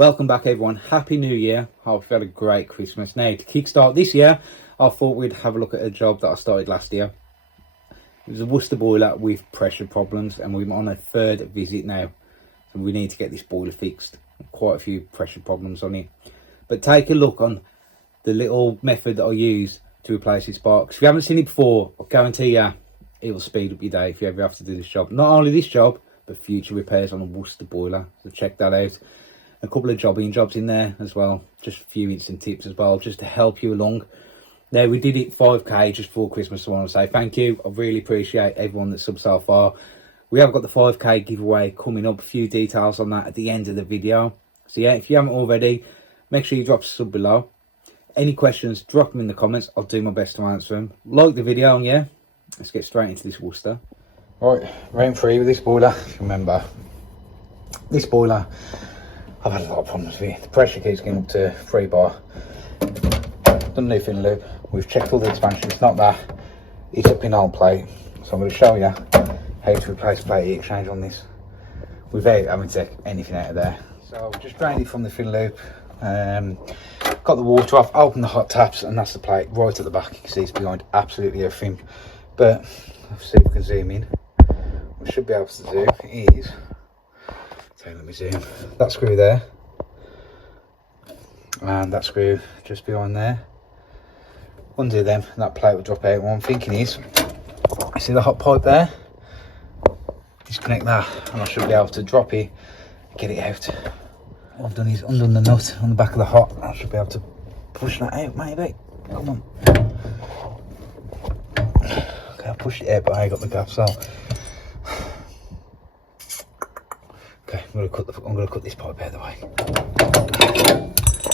Welcome back everyone, happy new year. Hope you've had a great Christmas. Now to kickstart this year, I thought we'd have a look at a job that I started last year. It was a Worcester boiler with pressure problems and we're on a third visit now. So we need to get this boiler fixed. Quite a few pressure problems on it. But take a look on the little method that I use to replace this spark. If you haven't seen it before, I guarantee you it will speed up your day if you ever have to do this job. Not only this job, but future repairs on a Worcester boiler. So check that out. A couple of jobs in there as well, just a few instant tips as well, just to help you along. Now we did it 5k just before Christmas, so I want to say thank you. I really appreciate everyone that's subbed so far. We have got the 5k giveaway coming up, a few details on that at the end of the video. So yeah, if you haven't already, make sure you drop a sub below. Any questions, drop them in the comments, I'll do my best to answer them. Like the video, and yeah, let's get straight into this Worcester. Right, round 3 with this boiler. Remember, this boiler, I've had a lot of problems with it. The pressure keeps getting up to 3 bar. Done a new fin loop. We've checked all the expansion. It's not that. It's a pinhole plate. So I'm going to show you how to replace plate heat exchange on this without having to take anything out of there. So I've just drained it from the fin loop. Got the water off, opened the hot taps, and that's the plate right at the back. You can see it's behind absolutely everything. But let's see if we can zoom in. What we should be able to do is, so let me zoom, that screw there and that screw just behind there. Undo them and that plate will drop out. What I'm thinking is, you see the hot pipe there? Disconnect that and I should be able to drop it, get it out. What I've done is undone the nut on the back of the hot. I should be able to push that out maybe. Come on. Okay, I pushed it out but I ain't got the gap, so okay, I'm gonna cut this pipe out of the way.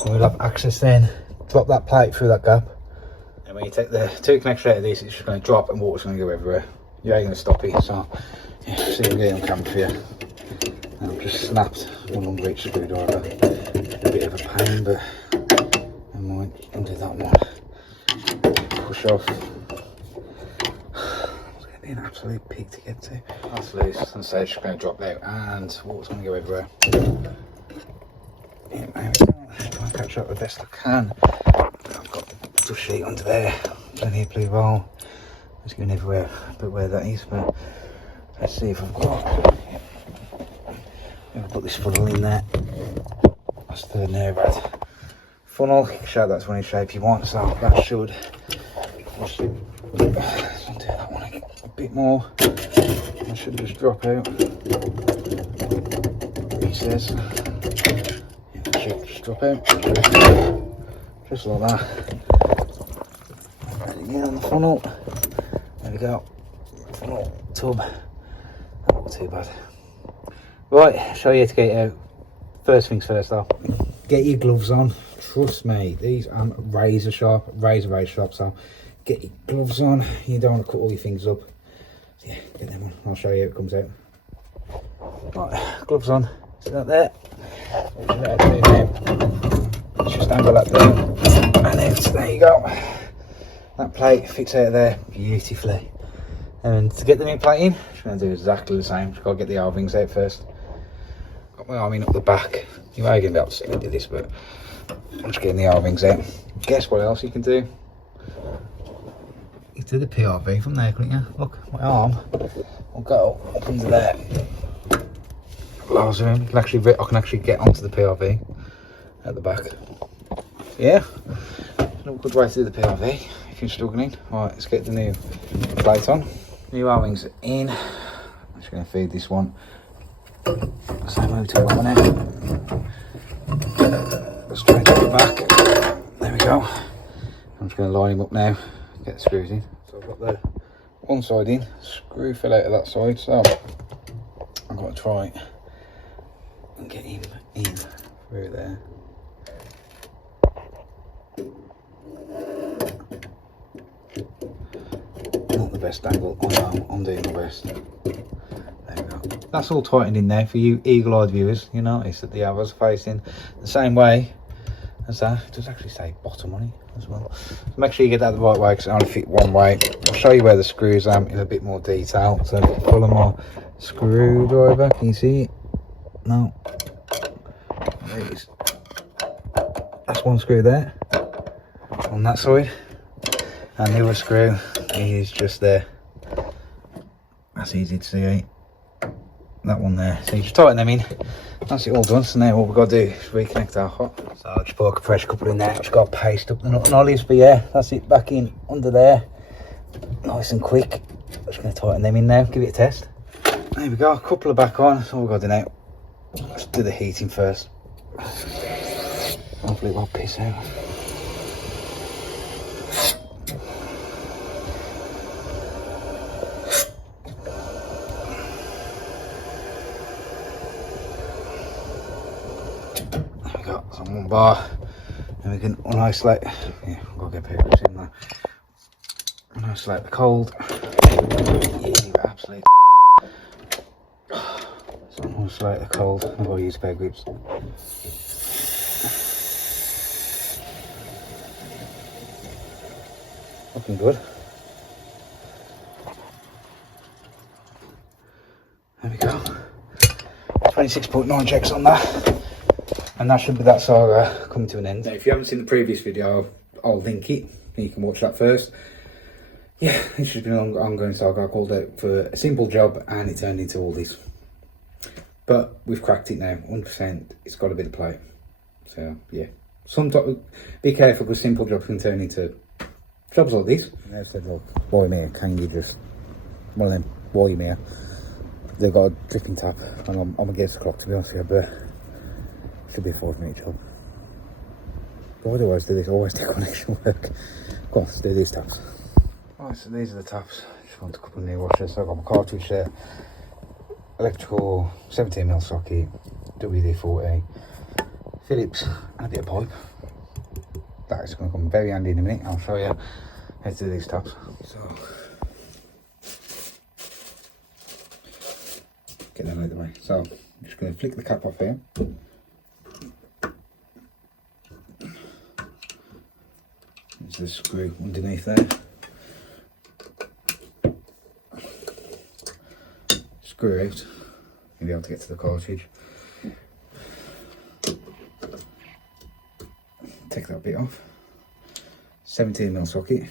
We'll have access then. Drop that plate through that gap. And when you take the 2 connectors out of this, it's just going to drop and water's going to go everywhere. You ain't going to stop it. So, yeah, see if we get it on camera for you. And I've just snapped one under each screwdriver. A bit of a pain, but I might undo that one. Push off. An absolute pig to get to. That's loose, and so it's just going to drop out and water's going to go everywhere. Yeah, maybe try and catch up the best I can. I've got the dust sheet under there, plenty of blue roll. It's going everywhere, but where that is. But let's see if I've got. I've put this funnel in there. That's the nerve rad funnel. You can show that's any shape you want, so that should. Let's undo that one again. A bit more. I should just drop out. He says, yeah, it should just drop out. Just like that. Right again on the funnel. There we go. Funnel tub. Not too bad. Right, show you how to get it out. First things first though. Get your gloves on. Trust me, these are razor sharp, razor sharp. So get your gloves on. You don't want to cut all your fingers up. So yeah, get them on. I'll show you how it comes out. Right, gloves on. See that there? Just angle that down and out. There you go. That plate fits out of there beautifully. And to get the new plate in, I'm just going to do exactly the same. Just got to get the R-rings out first. Got my arm in up the back. You are going to be able to see me do this, but I'm just getting the R-rings out. Guess what else you can do? You do the PRV from there, couldn't you? Look, my arm will go up under there. Laser in. I can actually get onto the PRV at the back. Yeah, no good way to do the PRV if you're struggling. Right, let's get the new plate on. New R-rings in. I'm just going to feed this one. Same way we took that one out. Straight to the back. There we go. I'm just going to line him up now. Get the screws in. So I've got the one side in. Screw fell out of that side, so I've got to try and get him in through there. Not the best angle, I know, I'm doing the best. There we go. That's all tightened in there for you eagle-eyed viewers. You notice that the arrows are facing the same way as that. It does actually say bottom on it as well. So make sure you get that the right way because it only fit one way. I'll show you where the screws are in a bit more detail. So follow my screwdriver. Can you see it? No. there it is. That's one screw there on that side, and the other screw is just there. That's easy to see, eh? That one there. So you just tighten them in. That's it all done. So now what we've got to do is reconnect our hot. So I'll just put a pressure couple in there. Just got to paste up the nut and ollies, but yeah, that's it, back in under there. Nice and quick. I'm just going to tighten them in now, give it a test. There we go, a couple are back on. That's all we've got to do now. Let's do the heating first. Hopefully it won't piss out. There we go, some one bar. Then we can un-isolate. Yeah, I've got to get papers in there. Un-isolate the cold. Yeah, absolutely. So un-isolate the cold. I've got to use peg grips. Looking good. There we go. 26.9 checks on that. And that should be that saga coming to an end. Now, if you haven't seen the previous video, I'll link it. You can watch that first. Yeah, it's just been an ongoing saga. I called it for a simple job and it turned into all this. But we've cracked it now, 100%. It's got a bit of play. So, yeah. Sometimes, be careful because simple jobs can turn into jobs like this. And they said, look, boy me, can you just, one of them, boy me, they've got a dripping tap. And I'm against the clock, to be honest with you, but it should be a 5-minute job. But why do I always do this? I always do connection work. Go on, let's do these taps. Right, so these are the taps. Just want a couple of new washers. So I've got my cartridge there, electrical 17mm socket, WD-40, Phillips, and a bit of pipe. That is going to come very handy in a minute. I'll show you how to do these taps. So, get them out of the way. So, I'm just going to flick the cap off here. There's the screw underneath there. Screw out. You'll be able to get to the cartridge. Take that bit off. 17mm socket.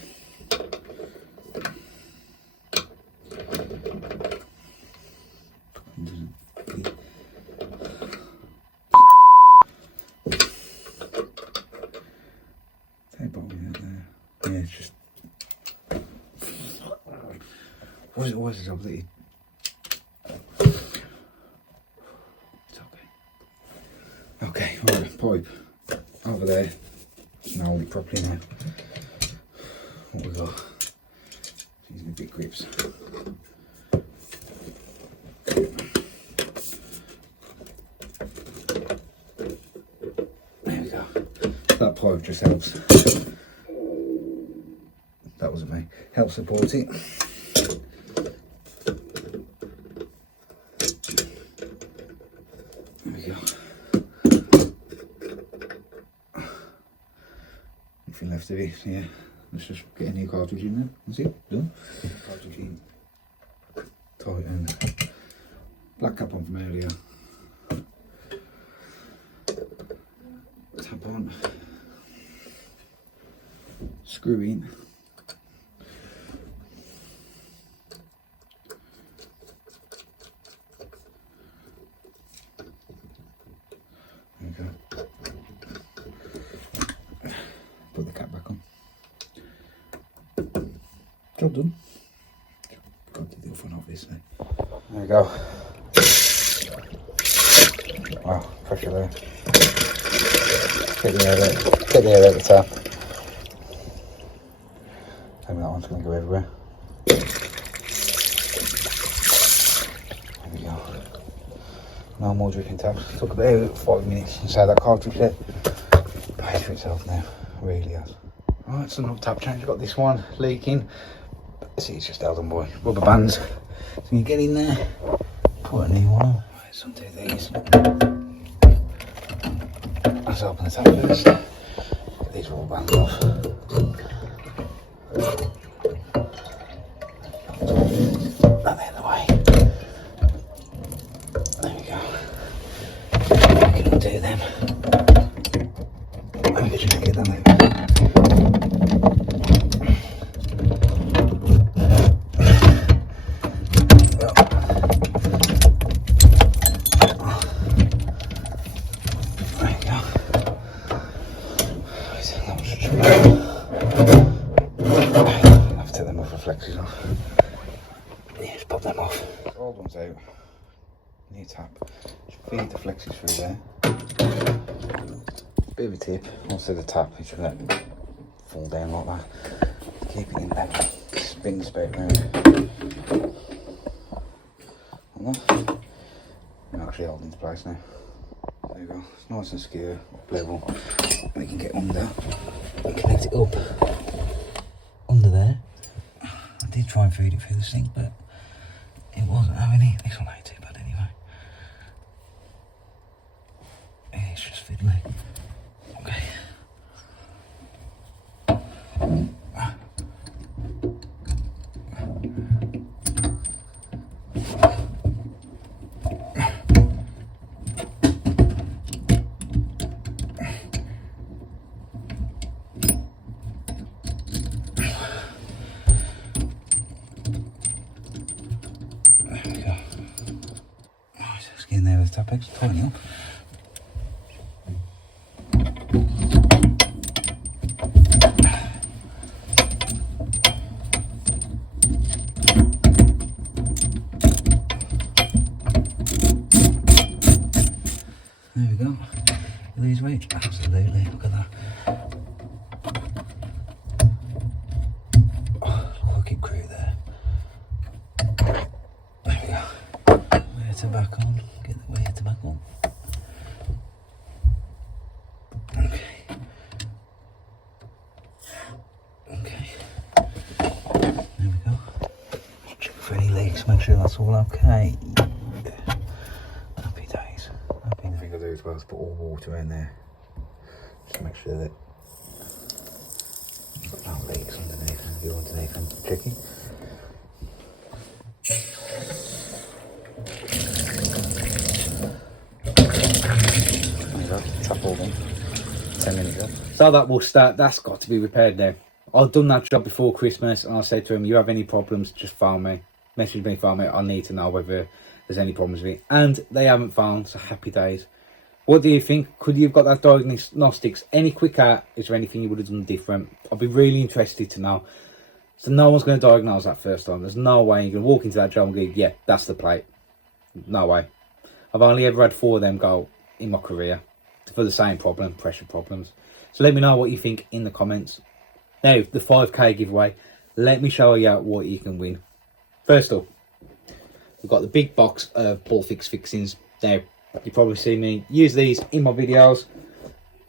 Yeah, it's just. Why is it up? It's okay. Okay, right, pipe over there. Now hold it properly now. What we got? Using the big grips. There we go. That pipe just helps. That wasn't me. Helps support it. There we go. Nothing left of it, yeah. Let's just get a new cartridge in there. That's it, done. Cartridge in. Tighten. Black cap on from earlier. Tap on. Screw in. There we go. Put the cap back on. Job done. Got to do the front obviously. There we go. Wow, pressure there. Get the air out the tap. I think that one's going to go everywhere. There we go. No more dripping taps. Took about 5 minutes inside that cartridge there. Paid for itself now. Really has. Right, so another tap change. I've got this one leaking. See, it's just held on by rubber bands. So you get in there, put a new one on. Right, so undo these. Let's open the tap first. Get these rubber bands off. That out of the way. There we go. We can undo them. flexes off. Yeah, just pop them off. Old one's out. New tap. Just feed the flexes through there. Bit of a tip. Also the tap, you should let it fall down like that. Keep it in there. Spin the spout round. And that. I'm actually holding into place now. There you go. It's nice and secure, up level. We can get under and connect it up under there. I did try and feed it through the sink, but it wasn't having it. This one ain't too bad anyway. It's just fiddly. Okay. In there with the Tapex, tighten it up. There we go. Lose weight, absolutely. Look at that. Oh, look at crew there. There we go. Wear to back on. Get the wear to back on. Okay. Okay. There we go. Check for any leaks, make sure that's all okay. Happy days. Happy. The thing I'll do as well is put all water in there. Just make sure that you've got no leaks underneath and you're underneath and checking. Trap all done. 10 minutes up. So that Worcester, that's got to be repaired now. I've done that job before Christmas and I said to him, you have any problems, just phone me. Message me, phone me. I need to know whether there's any problems with it. And they haven't found, so happy days. What do you think? Could you have got that diagnostics any quicker? Is there anything you would have done different? I'd be really interested to know. So no one's going to diagnose that first time. There's no way you're going to walk into that job and go, yeah, that's the plate. No way. I've only ever had 4 of them go in my career for the same problem, pressure problems. So let me know what you think in the comments. Now, the 5k giveaway. Let me show you what you can win. First up, we've got the big box of ball fixings. Now, you probably see me use these in my videos.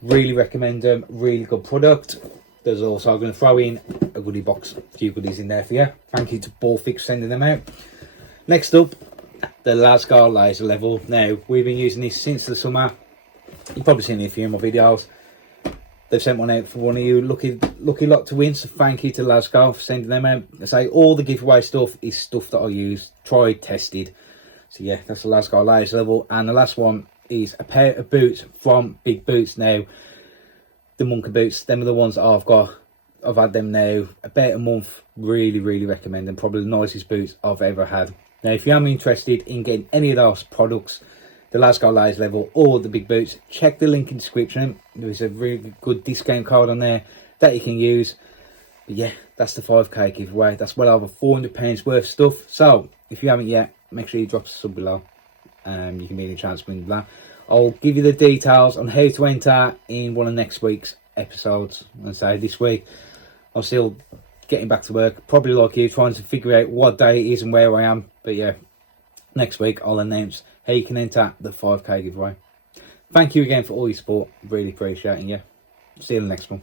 Really recommend them. Really good product. There's also, I'm going to throw in a goodie box, a few goodies in there for you. Thank you to Ball Fix for sending them out. Next up, the Lascar laser level. Now, we've been using this since the summer. You've probably seen a few of my videos. They've sent one out for one of you lucky lot to win. So thank you to Lascar for sending them out. I say all the giveaway stuff is stuff that I use, tried, tested. So yeah, that's the Lascar laser level. And the last one is a pair of boots from Big Boots. Now, the Monkey boots, them are the ones that I've got. I've had them now about a month. Really, really recommend them. Probably the nicest boots I've ever had. Now, if you are interested in getting any of those products, the Lascar laser level or the Big Boots, check the link in the description. There's a really good discount code on there that you can use. But yeah, that's the 5k giveaway. That's well over £400 worth of stuff. So if you haven't yet, make sure you drop a sub below. You can be in a chance to win that. I'll give you the details on how to enter in one of next week's episodes. And say this week I'm still getting back to work, probably like you, trying to figure out what day it is and where I am. But yeah, next week I'll announce how you can enter the 5k giveaway. Thank you again for all your support. Really appreciating you. See you in the next one.